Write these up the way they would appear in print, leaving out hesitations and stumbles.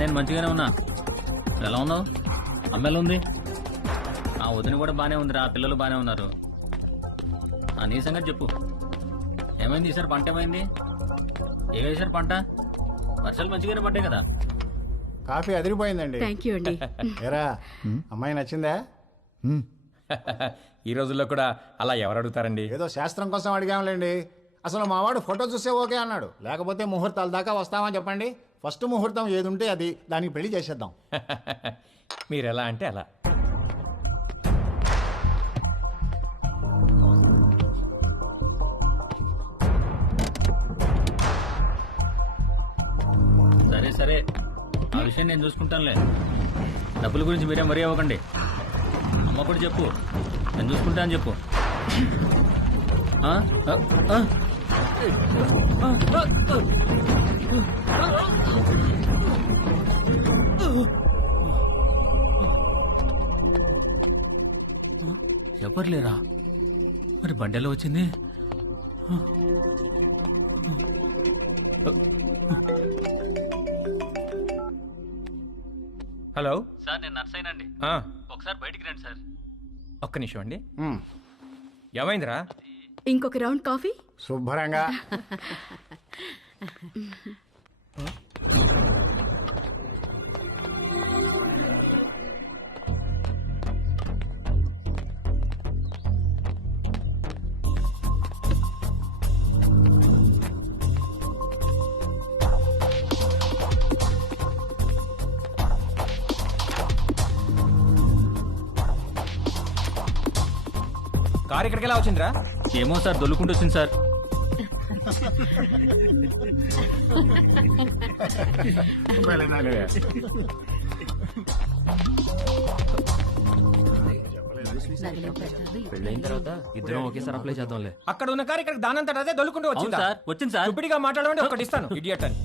నేను మంచిగానే ఉన్నా. ఎలా ఉన్నావు? అమ్మ ఎలా ఉంది? వదిన కూడా బానే ఉందిరా, పిల్లలు బానే ఉన్నారు. నీ సంగతి చెప్పు. ఏమైంది ఈసారి? పంట ఏమైంది? ఏ వేసారు పంట? వర్షాలు మంచిగానే పడ్డాయి కదా. కాఫీ అదిరిపోయిందండి. థ్యాంక్ యూ అండి. ఏరా అమ్మాయి నచ్చిందా? ఈ రోజుల్లో కూడా అలా ఎవరు అడుగుతారండి? ఏదో శాస్త్రం కోసం అడిగాంలేండి. అసలు మావాడు ఫోటో చూస్తే ఓకే అన్నాడు. లేకపోతే ముహూర్తాల దాకా వస్తామని చెప్పండి. ఫస్ట్ ముహూర్తం ఏది ఉంటే అది, దానికి పెళ్లి చేసేద్దాం. మీరు ఎలా అంటే అలా. సరే సరే, ఆ విషయం నేను చూసుకుంటానులే. డబ్బుల గురించి మీరేం మరీ అవ్వకండి. అమ్మ కూడా చెప్పు, నేను చూసుకుంటా అని చెప్పు. ఎవరు లేరా? మరి బండెలో వచ్చింది? హలో సార్, నేను నర్సైనండి. ఒకసారి బయటికి రండి సార్. ఒక్క నిమిషం అండి. ఏమైందిరా? ఇంకొక రౌండ్ కాఫీ. శుభ్రంగా. కారు ఇక్కడికి ఎలా వచ్చిందిరా? ఏమో సార్, దొల్లుకుంటూ వచ్చింది సార్. పెళ్ళైన తర్వాత ఇద్దరం ఒకేసారి అప్లై చేద్దాంలే. అక్కడ ఉన్న కారు ఇక్కడికి దానంతట అదే దొల్లుకుంటూ అవును వచ్చిందా? సార్, వచ్చింది సార్. చుపిడిగా మాట్లాడమంటే ఒకటి ఇస్తాను, ఇడియట్ అని.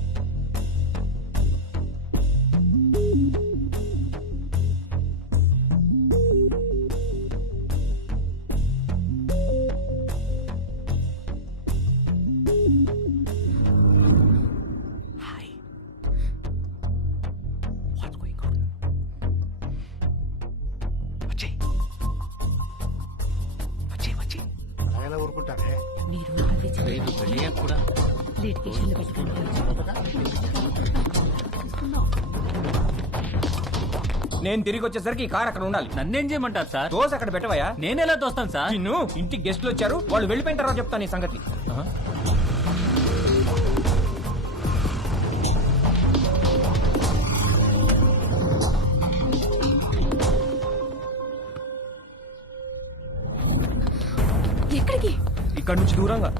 ఎలా ఊరుకుంటారే? కూడా నేను తిరిగి వచ్చేసరికి ఈ కారు అక్కడ ఉండాలి. నన్నేం చేయమంటారు సార్? దోశ అక్కడ పెట్టవయా? నేనెలా తోస్తాను సార్? నిన్ను ఇంటికి గెస్టులు వచ్చారు, వాళ్ళు వెళ్ళిపోయిన తర్వాత చెప్తాను ఈ సంగతి. ఎక్కడికి? ఇక్కడ నుంచి దూరంగా.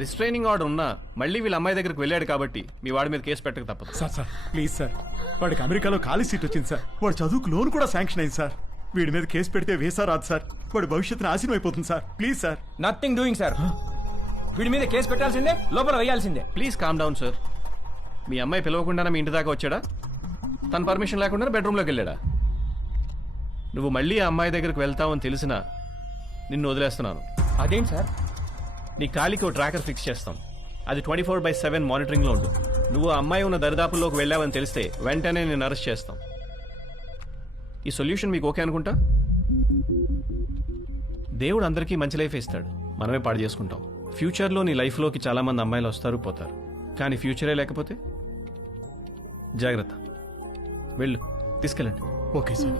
రిస్ట్రైనింగ్ ఆర్డర్ ఉన్నా మళ్ళీ వీళ్ళ అమ్మాయి దగ్గరికి వెళ్ళాడు కాబట్టి మీ వాడి మీద కేసు పెట్టక తప్పదు. సార్ ప్లీజ్ సార్, వాడికి అమెరికాలో ఖాళీ సీట్ వచ్చింది సార్. వాడు చదువుకు లోన్ కూడా శాంక్షన్ అయింది సార్. వీడి మీద కేసు పెడితే వేసా రాదు సార్. వాడి భవిష్యత్తు నాశనం అయిపోతుంది sir. Please sir. Nothing doing sir. వీడి మీద కేసు పెట్టాల్సిందే, లోపల వేయాల్సిందే. Please calm down sir. మీ అమ్మాయి పిలవకుండానే మీ ఇంటి దాకా వచ్చాడా? తన పర్మిషన్ లేకుండా బెడ్రూమ్లోకి వెళ్ళాడా? నువ్వు మళ్ళీ ఆ అమ్మాయి దగ్గరికి వెళ్తావని తెలిసినా నిన్ను వదిలేస్తున్నాను. అదేంటి సార్? నీ కాలికి ఓ ట్రాకర్ ఫిక్స్ చేస్తాం. అది 24/7 మానిటరింగ్లో ఉంటుంది. నువ్వు ఆ అమ్మాయి ఉన్న దరిదాపుల్లోకి వెళ్ళావని తెలిస్తే వెంటనే నేను అరెస్ట్ చేస్తాం. ఈ సొల్యూషన్ మీకు ఓకే అనుకుంటా? దేవుడు అందరికీ మంచి లైఫ్ ఇస్తాడు, మనమే పాడు చేసుకుంటాం. ఫ్యూచర్లో నీ లైఫ్లోకి చాలా మంది అమ్మాయిలు వస్తారు పోతారు, కానీ ఫ్యూచరే లేకపోతే జాగ్రత్త. వెళ్ళు, తీసుకెళ్ళండి. Okay sir.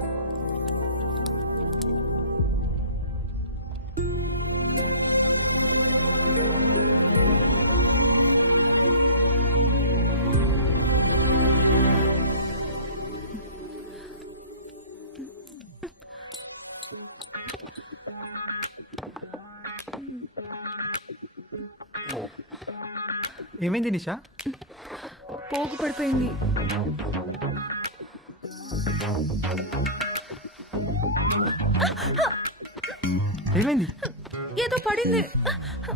ఏమైంది నిషా? పోగు పడిపోయింది. ఏమైంది? ఏదో పడింది.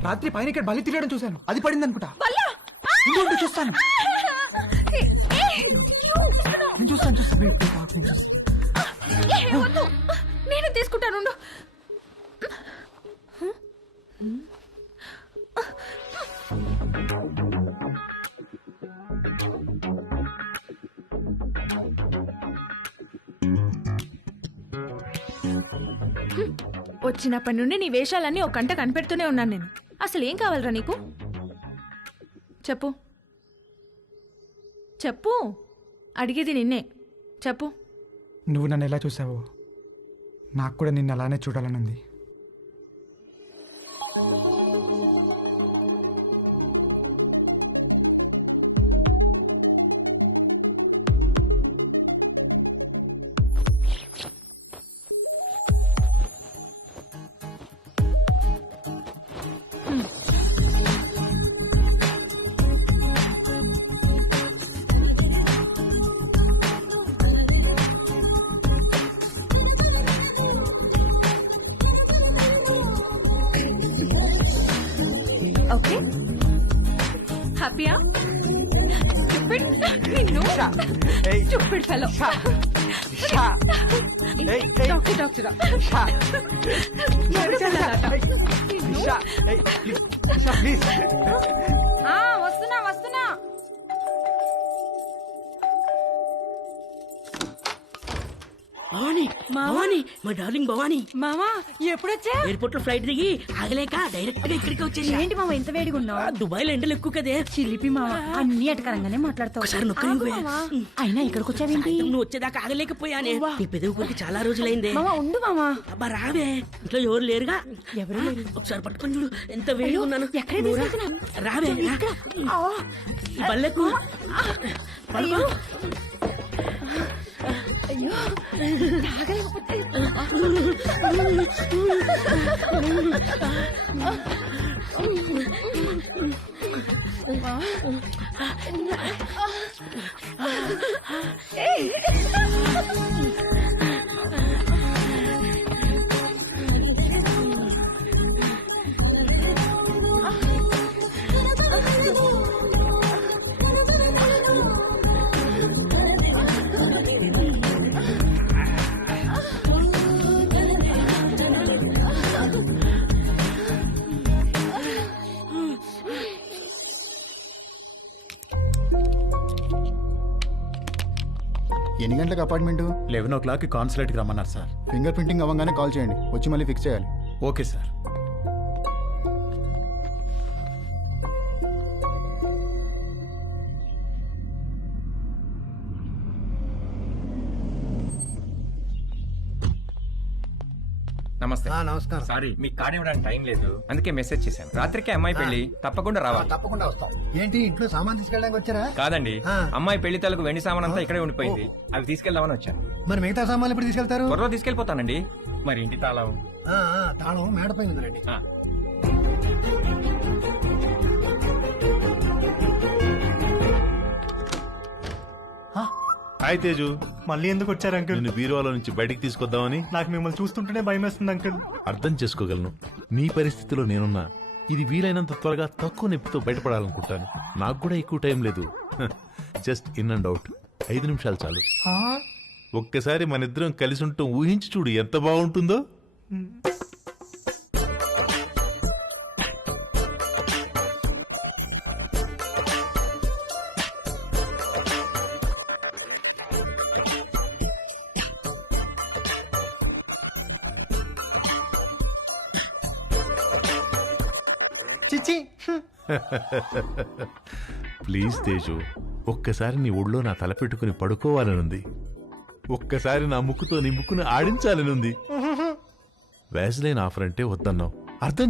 రాత్రి పైన ఇక్కడ బలి తిరగడం చూశాను, అది పడింది అనుకుంటా. బల్లా! ఉండు, చూస్తాను నేను చూస్తాను wait, నేను చూస్తాను. వద్దు, నేను తీసుకుంటాను ఉండు. వచ్చినప్పటి నుండి నీ వేషాలన్నీ ఒక గంట కనిపెడుతూనే ఉన్నాను నేను. అసలు ఏం కావాలరా నీకు? చెప్పు చెప్పు, అడిగేది నిన్నే. చెప్పు. నువ్వు నన్ను ఎలా చూసావో నాకు కూడా నిన్ను అలానే చూడాలని ఉంది. ఓకే, హ్యాపీయా? Stupid fellow. డాక్టర్ వస్తున్నా వస్తున్నా. భవానీ భవానీ మా డార్లింగ్ భవానీ మామా ఎప్పుడొచ్చా? ఎయిర్పోర్ట్ లో ఫ్లైట్ దిగి ఆగలేక డైరెక్ట్ గా ఇక్కడికి వచ్చేసి. ఏంటి మామ ఇంత వేడిగా ఉన్నావు? దుబాయ్ లో ఎండలు ఎక్కువ కదే. చిలిపి మామ, అన్ని అటకరంగానే మాట్లాడతావు. ఒకసారి నొక్కని అయినా ఇక్కడికి వచ్చావేంటి? నువ్వు వచ్చేదాకా ఆగలేకపోయానే. నీ పెదవి కొరికి చాలా రోజులైందే. మామ ఉండు మామా. అబ్బా రావే, ఇంట్లో ఎవరు లేరుగా. ఎవరు లేరు. ఒకసారి పట్టుకొని చూడు ఎంత వేడిగా ఉన్నాను. ఎక్కడే తీసుకెళ్తున్నా? రావే రా. ఈ బల్లెకు పడుకో. అయ్యో తాగలేకపోతే. ఎన్ని గంటలకు అపార్ట్మెంట్? 11 కాన్సులేట్కి రమ్మన్నారు సార్. ఫింగర్ ప్రింటింగ్ అవ్వగానే కాల్ చేయండి, వచ్చి మళ్ళీ ఫిక్స్ చేయాలి. Okay sir. నమస్తే. నమస్కారం. సారీ, మీకు కార్డు ఇవ్వడానికి టైం లేదు, అందుకే మెసేజ్ చేశాను. రాత్రికి అమ్మాయి పెళ్లి, తప్పకుండా రావాలి. తప్పకుండా వస్తాం. ఏంటి ఇంట్లో సామాన్ తీసుకెళ్ళడానికి వచ్చారా? కాదండి, అమ్మాయి పెళ్లి తాలూకు వెండి సామాన్ అంతా ఇక్కడే ఉండిపోయింది, అవి తీసుకెళ్దామని వచ్చాను. మరి మిగతా సామాన్లు ఇప్పుడు తీసుకెళ్తారు? త్వరలో తీసుకెళ్లిపోతానండి. మరి ఇంటి తాళం? తాళం మేడపై ఉందండి. ఆ. హాయ్ తేజు, మళ్ళీ ఎందుకు వచ్చారు అంకుల్? నిన్ను బీరువాలో నుంచి బయటికి తీసుకొద్దామని. నాకు మిమ్మల్ని చూస్తుంటేనే భయం వేస్తుంది అంకుల్. అర్థం చేసుకోగలను, నీ పరిస్థితిలో నేనున్నా. ఇది వీలైనంత త్వరగా తక్కువ నొప్పితో బయటపడాలనుకుంటాను. నాకు కూడా ఎక్కువ టైం లేదు. జస్ట్ ఇన్ అండ్ అవుట్ 5 నిమిషాలు చాలు. ఒక్కసారి మన ఇద్దరం కలిసి ఉంటాం ఊహించి చూడు, ఎంత బాగుంటుందో. చిచి. ప్లీజ్ తేజు, ఒక్కసారి నీ ఒళ్ళో నా తల పెట్టుకుని పడుకోవాలనుంది. ఒక్కసారి నా ముక్కుతో నీ ముక్కుని ఆడించాలనుంది. వ్యాజ్లైన్ ఆఫర్ అంటే వద్దన్నావు, అర్థం